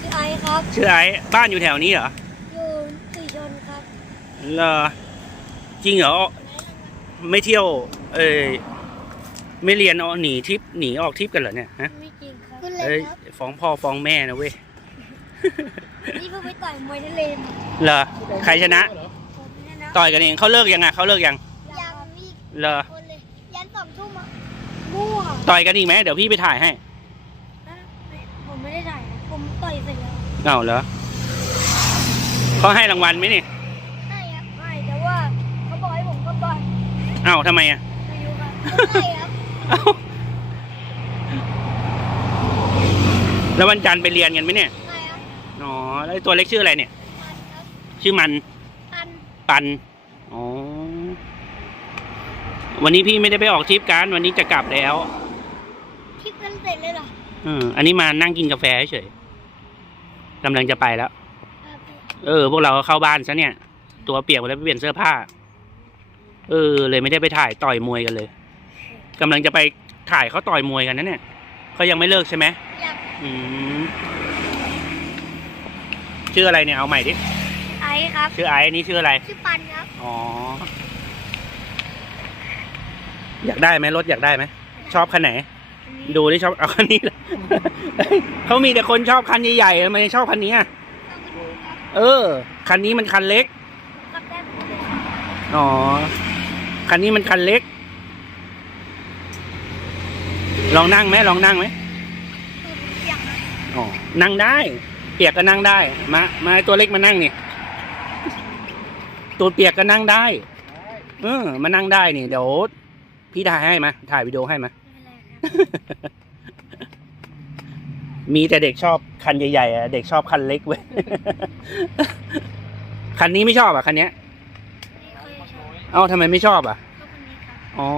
ชื่อไอซ์ครับ ชื่อไอ้บ้านอยู่แถวนี้เหรออยู่สีชนครับเหรอจริงเหรอไม่เที่ยว เอ้ยไม่เรียนเอาหนีทริปหนีออกทริปกันเหรอเนี่ยฮะไม่จริงครับคุณเล่เอ้ยครับฟ้องพ่อฟ้องแม่นะเว้ย นี่เพิ่งไปต่อยมวยทะเลมาเหรอใครชนะ ผมเนี่ยนะต่อยกันเองเขาเลิกยังไงเขาเลิกยังยังมีเหรอคนเลยยันสองทุ่มอะมั่วต่อยกันอีกไหมเดี๋ยวพี่ไปถ่ายให้ นะไม่ผมไม่ได้ถ่ายนะ ผมต่อยเสร็จแล้วเอาเหรอเขาให้รางวัลไหมนี่ใช่ครับไม่แต่ว่าเขาบอกให้ผมก็ต่อยเอ้าทำไมอะไม่รู้ครับใช่ครับเอ้าแล้ววันจันทร์ไปเรียนกันไหมเนี่ยใช่ครับอ๋อแล้วไอ้ตัวเล็กชื่ออะไรเนี่ย มันครับชื่อมันอันปันอ๋อวันนี้พี่ไม่ได้ไปออกทริปกันวันนี้จะกลับแล้ว คลิปกันเสร็จเลยเหรอ อืมอันนี้มานั่งกินกาแฟเฉย กำลังจะไปแล้วครับเออ พวกเราก็เข้าบ้านซะเนี่ย ตัวเปียกหมดแล้วไปเปลี่ยนเสื้อผ้า เออ เลยไม่ได้ไปถ่ายต่อยมวยกันเลยกำลังจะไปถ่ายเขาต่อยมวยกันนะเนี่ยเขายังไม่เลิกใช่ไหมอยากอืมชื่ออะไรเนี่ยเอาใหม่ดิไอซ์ครับ ชื่อไอ้นี่ชื่ออะไรชื่อปันครับอ๋ออยากได้ไหมรถอยากได้ไหมชอบคันไหนอันนี้ ดูที่ชอบเอาคันนี้เลยเขามีแต่คนชอบคันใหญ่ๆทำไมชอบคันนี้อะต้องมาดูครับเออ คันนี้มันคันเล็กกับแต้มเลยอ๋อ คันนี้มันคันเล็ก ลองนั่งไหมลองนั่งไหมคือเสียงนะอ๋อ นั่งได้ เปียกก็นั่งได้ มา มาตัวเล็กมานั่งนี่ ตัวเปียกก็นั่งได้ เออ มานั่งได้นี่ เดี๋ยว พี่ถ่ายให้มาถ่ายวิดีโอให้มาไม่เป็นไรครับมีแต่เด็กชอบคันใหญ่ๆอะเด็กชอบคันเล็กเว้ย คันนี้ไม่ชอบอะคันเนี้ยไม่เคยชอบเอ้าทำไมไม่ชอบอะก็คนนี้ครับอ๋อ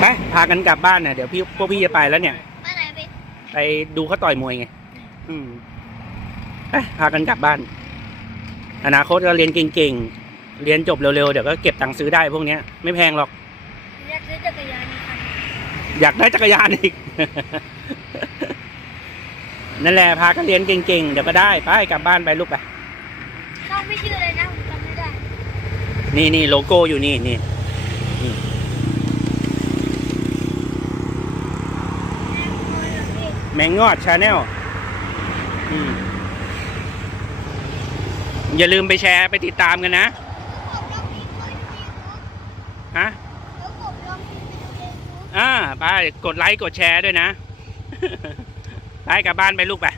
ไป พากันกลับบ้านน่ะเดี๋ยวพี่พวกพี่จะไปแล้วเนี่ยมาไหนไปไปดูเขาต่อยมวยไง อืมไปพากันกลับบ้าน อนาคตก็เรียนเก่งๆ เรียนจบเร็วๆ เดี๋ยวก็เก็บตังค์ซื้อได้พวกเนี้ยไม่แพงหรอก อยากซื้อจักรยานนี่คันอยากได้จักรยานอีก นั่นแหละพากันเรียนเก่งๆ เดี๋ยวก็ได้ไปกลับบ้านไปลูกไปต้องไม่ชื่ออะไรนะผมจำไม่ได้นี่นี่โลโก้อยู่นี่นี่แม่งอยพี่แมงงอดชาแนลอย่าลืมไปแชร์ไปติดตามกันนะ ผมลองพิมพ์ไปดูเฟซบุ๊ก ฮะแล้วผมลองพิมพ์ไปดูเฟซบุ๊กอ่าไปกดไลค์กดแชร์ด้วยนะ ไปกลับบ้านไปลูกไป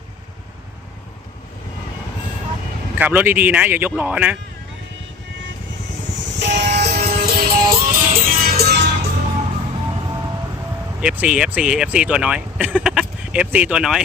ขับรถดีๆนะ อย่ายกล้อนะ FC FC FC ตัวน้อย FC ตัวน้อย